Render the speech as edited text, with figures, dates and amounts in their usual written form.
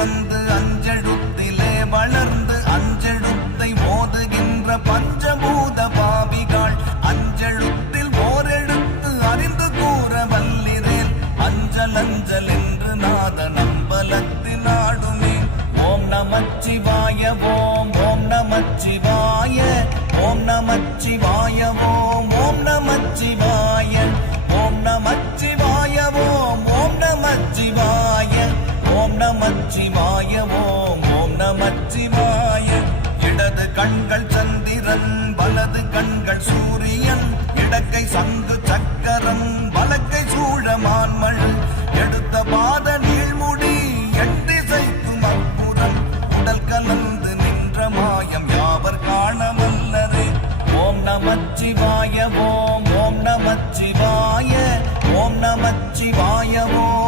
பிறந்து அஞ்செழுத்திலே வளர்ந்து அஞ்செழுத்தை ஓதுகின்ற பஞ்சபூத பாவிகள் அஞ்செழுத்தில் ஓரெழுத்து அறிந்து கூற வல்லிரேல் அஞ்சல் அஞ்சல் என்று நாத நம்பலத்தில் ஆடுமே. ஓம் நமச்சிவாய ஓம் ஓம் நமச்சிவாய ஓம் நமச்சிவாய ஓம் ஓம் நமச்சிவாய ஓம் நமச்சிவாய ஓம் ஓம் நமச்சிவாய ஓம் நமச்சிவாய ஓம் ஓம் நமச்சிவாய. இடது கண்கள் சந்திரன் வலது கண்கள் சூரியன் இடக்கை சங்கு சக்கரம் வலக்கை சூழமான்மள் எடுத்த பாத நீழ்முடி எட்டிசைக்கும் அப்புறம் உடல் கலந்து நின்ற மாயம் யாவர் காணவல்லரே. ஓம் நமச்சிவாய ஓம் ஓம் நமச்சிவாய ஓம் நமச்சிவாய ஓம்